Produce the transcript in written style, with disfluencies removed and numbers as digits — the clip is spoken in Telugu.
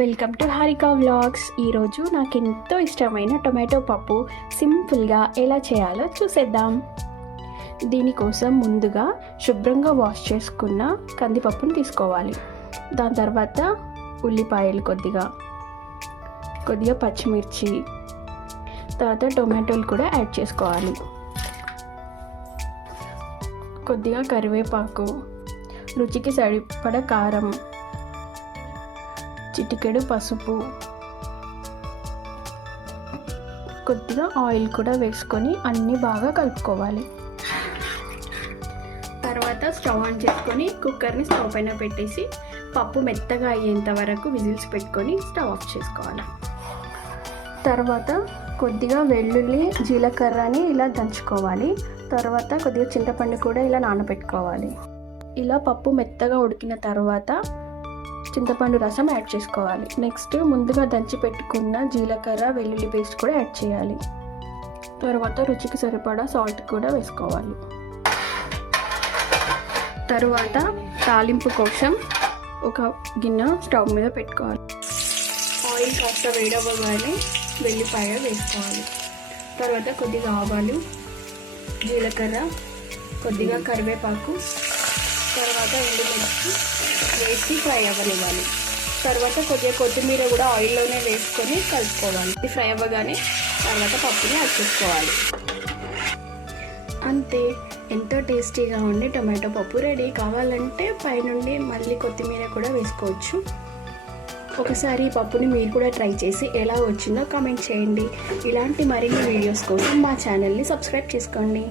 Welcome to Harika vlogs. ఈరోజు నాకు ఎంతో ఇష్టమైన టొమాటో పప్పు సింపుల్గా ఎలా చేయాలో చూసేద్దాం. దీనికోసం ముందుగా శుభ్రంగా వాష్ చేసుకున్న కందిపప్పును తీసుకోవాలి. దాని తర్వాత ఉల్లిపాయలు కొద్దిగా పచ్చిమిర్చి, తర్వాత టొమాటోలు కూడా యాడ్ చేసుకోవాలి. కొద్దిగా కరివేపాకు, రుచికి సరిపడ కారం, చిటికెడు పసుపు, కొద్దిగా ఆయిల్ కూడా వేసుకొని అన్నీ బాగా కలుపుకోవాలి. తర్వాత స్టవ్ ఆన్ చేసుకొని కుక్కర్ని స్టవ్ పైన పెట్టేసి పప్పు మెత్తగా అయ్యేంత వరకు విజిల్స్ పెట్టుకొని స్టవ్ ఆఫ్ చేసుకోవాలి. తర్వాత కొద్దిగా వెల్లుల్లి, జీలకర్రని ఇలా దంచుకోవాలి. తర్వాత కొద్దిగా చింతపండు కూడా ఇలా నానబెట్టుకోవాలి. ఇలా పప్పు మెత్తగా ఉడికిన తర్వాత చింతపండు రసం యాడ్ చేసుకోవాలి. నెక్స్ట్ ముందుగా దంచి పెట్టుకున్న జీలకర్ర, వెల్లుల్లి పేస్ట్ కూడా యాడ్ చేయాలి. తర్వాత రుచికి సరిపడా సాల్ట్ కూడా వేసుకోవాలి. తర్వాత తాలింపు కోసం ఒక గిన్నె స్టవ్ మీద పెట్టుకోవాలి. ఆయిల్ కాస్త వేడవ్వగానే వెల్లిపాయ వేసుకోవాలి. తర్వాత కొద్దిగా ఆవాలు, జీలకర్ర, కొద్దిగా కరివేపాకు, తర్వాత ఎండుమిర్చి వేసి ఫ్రై అవ్వనివ్వాలి. తర్వాత కొద్దిగా కొత్తిమీర కూడా ఆయిల్లోనే వేసుకొని కలుపుకోవాలి. ఇది ఫ్రై అవ్వగానే తర్వాత పప్పుని యాడ్ చేసుకోవాలి. అంతే, ఎంతో టేస్టీగా ఉండి టొమాటో పప్పు రెడీ. కావాలంటే పైనుండి మళ్ళీ కొత్తిమీర కూడా వేసుకోవచ్చు. ఒకసారి ఈ పప్పుని మీరు కూడా ట్రై చేసి ఎలా వచ్చిందో కామెంట్ చేయండి. ఇలాంటి మరిన్ని వీడియోస్ కోసం మా ఛానల్ని సబ్స్క్రైబ్ చేసుకోండి.